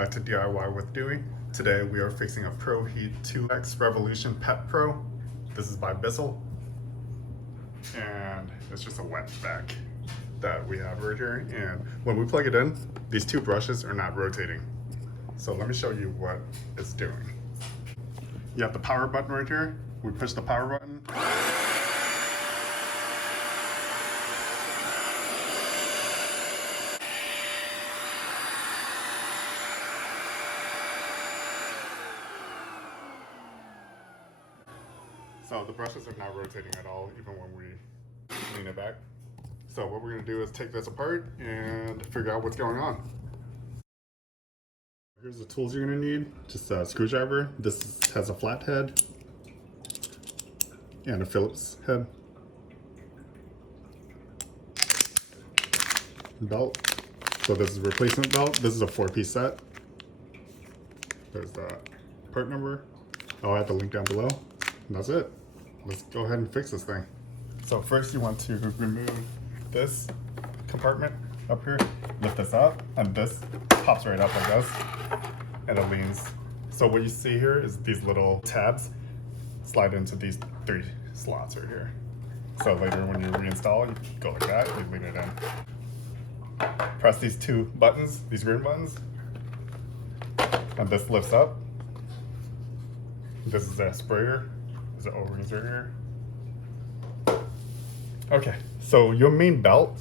back to DIY with Dewey. Today we are fixing a ProHeat 2X Revolution Pet Pro. This is by Bissell. And it's just a wet vac that we have right here. And when we plug it in, these two brushes are not rotating. So let me show you what it's doing. You have the power button right here. We push the power button. So the brushes are not rotating at all, even when we lean it back. So what we're gonna do is take this apart and figure out what's going on. Here's the tools you're gonna need. Just a screwdriver. This has a flat head and a Phillips head. Belt. So this is a replacement belt. This is a 4-piece set. There's the part number. I'll add the link down below. And that's it. Let's go ahead and fix this thing. So first you want to remove this compartment up here, lift this up, and this pops right up like this, and it leans. So what you see here is these little tabs slide into these 3 slots right here. So later when you reinstall, you go like that, you lean it in. Press these 2 buttons, these green buttons, and this lifts up. This is a sprayer. There's the O-rings right here. Okay, so your main belt,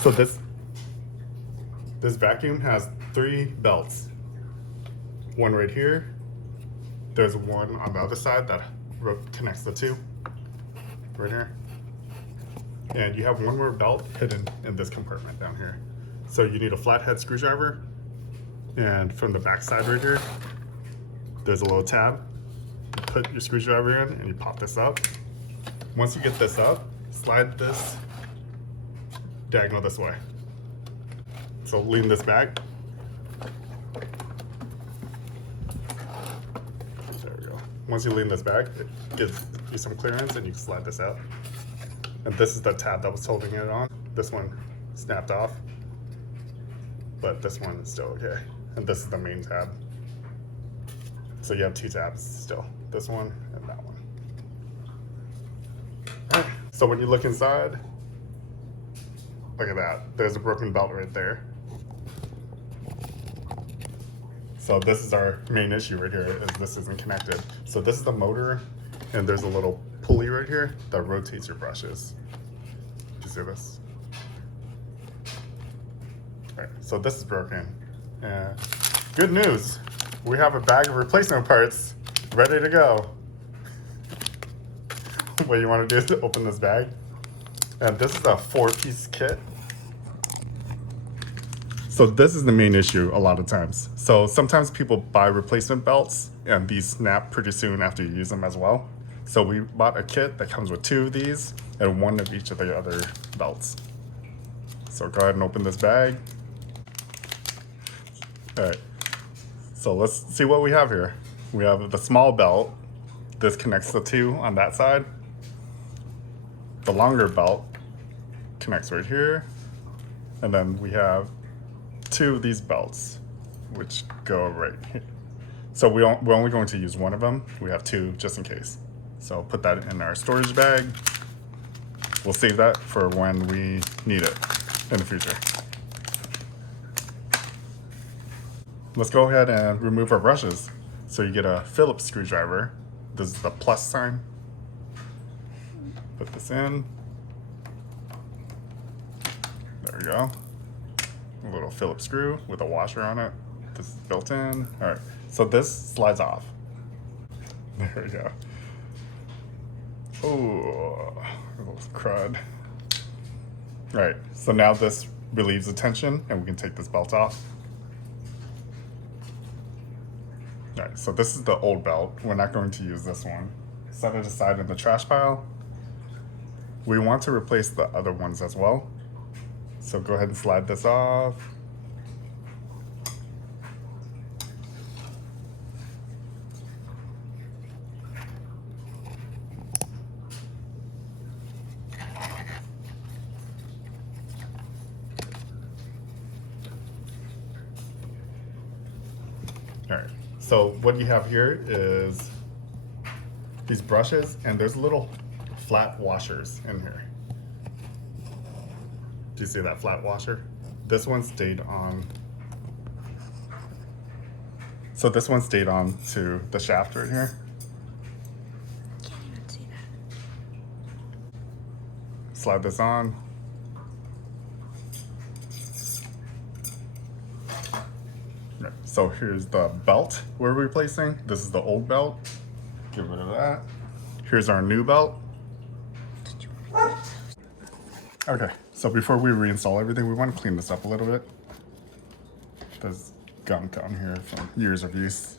so this vacuum has 3 belts. One right here. There's one on the other side that connects the 2, right here. And you have one more belt hidden in this compartment down here. So you need a flathead screwdriver, and from the back side right here, there's a little tab. You put your screwdriver in and you pop this up. Once you get this up, slide this diagonal this way. So lean this back. There we go. Once you lean this back, it gives you some clearance and you can slide this out. And this is the tab that was holding it on. This one snapped off, but this one is still okay. And this is the main tab. So you have 2 tabs still, this one and that one. All right. So when you look inside, look at that. There's a broken belt right there. So this is our main issue right here, is this isn't connected. So this is the motor, and there's a little pulley right here that rotates your brushes. Did you see this? All right, so this is broken. And good news, we have a bag of replacement parts ready to go. What you want to do is open this bag. And this is a 4-piece kit. So this is the main issue a lot of times. So sometimes people buy replacement belts and these snap pretty soon after you use them as well. So we bought a kit that comes with 2 of these and 1 of each of the other belts. So go ahead and open this bag. All right. So let's see what we have here. We have the small belt. This connects the 2 on that side. The longer belt connects right here. And then we have 2 of these belts, which go right here. So we're only going to use 1 of them. We have 2 just in case. So put that in our storage bag. We'll save that for when we need it in the future. Let's go ahead and remove our brushes. So you get a Phillips screwdriver. This is the plus sign. Put this in. There we go. A little Phillips screw with a washer on it. This is built in. All right, so this slides off. There we go. Oh, a little crud. All right, so now this relieves the tension and we can take this belt off. All right, so this is the old belt. We're not going to use this one. Set it aside in the trash pile. We want to replace the other ones as well. So go ahead and slide this off. So what you have here is these brushes, and there's little flat washers in here. Do you see that flat washer? This one stayed on. So this one stayed on to the shaft right here. Can't even see that. Slide this on. So here's the belt we're replacing. This is the old belt. Get rid of that. Here's our new belt. Okay, so before we reinstall everything, we want to clean this up a little bit. There's gunk on here from years of use.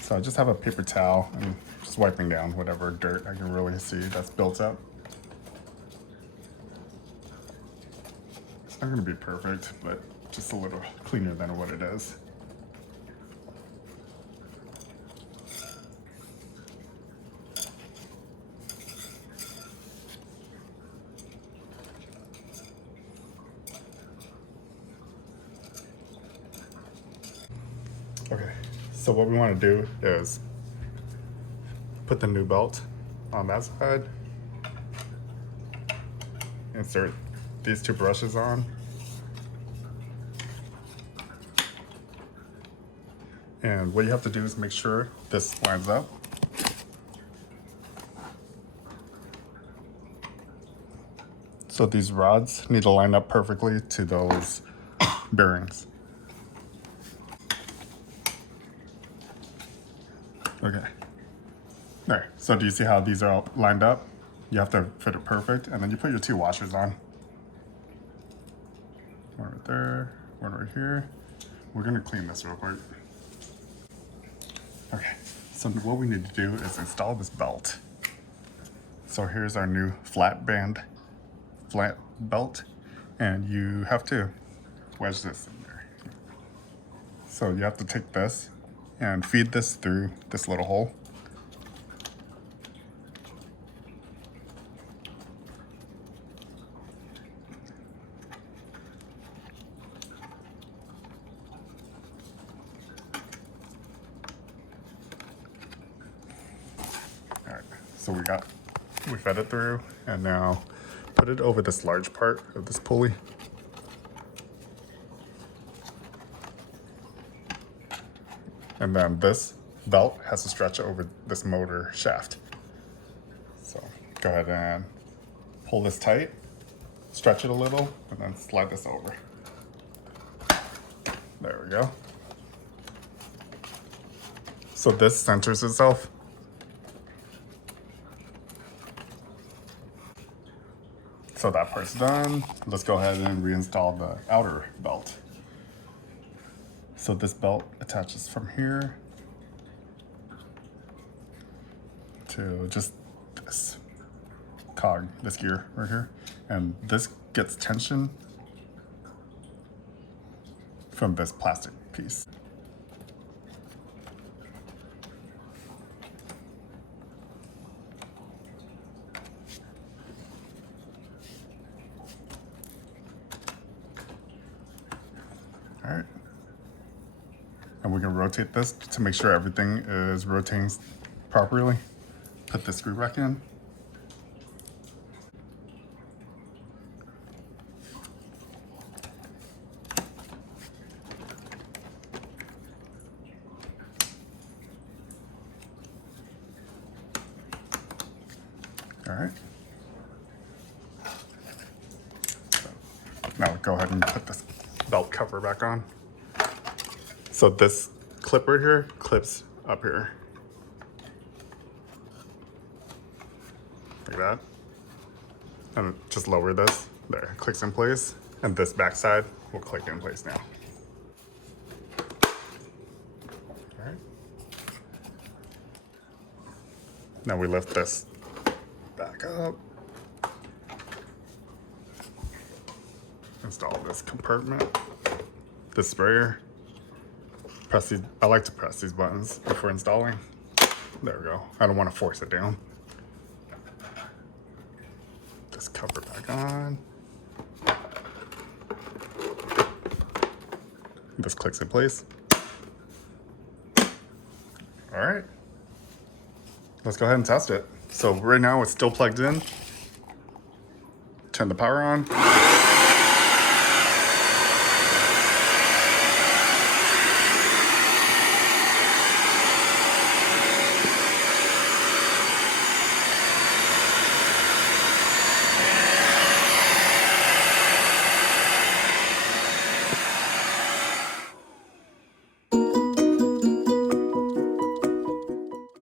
So I just have a paper towel and just wiping down whatever dirt I can really see that's built up. It's not going to be perfect, but just a little cleaner than what it is. Okay, so what we want to do is put the new belt on that side, insert these two brushes on, and what you have to do is make sure this lines up. So these rods need to line up perfectly to those bearings. Okay. There. So do you see how these are all lined up? You have to fit it perfect, and then you put your two washers on. One right there, one right here. We're gonna clean this real quick. Okay, so what we need to do is install this belt. So here's our new flat belt, and you have to wedge this in there. So you have to take this and feed this through this little hole. All right, so we fed it through, and now put it over this large part of this pulley. And then this belt has to stretch over this motor shaft. So go ahead and pull this tight, stretch it a little, and then slide this over. There we go. So this centers itself. So that part's done. Let's go ahead and reinstall the outer belt. So this belt attaches from here to just this cog, this gear right here. And this gets tension from this plastic piece. All right. And we can rotate this to make sure everything is rotating properly. Put the screw back in. All right. So now go ahead and put this belt cover back on. So this clip right here clips up here. Like that. And just lower this. There, it clicks in place. And this back side will click in place now. All right. Now we lift this back up. Install this compartment, this sprayer. Press these. I like to press these buttons before installing. There we go. I don't want to force it down. This cover back on. This clicks in place. All right. Let's go ahead and test it. So right now it's still plugged in. Turn the power on.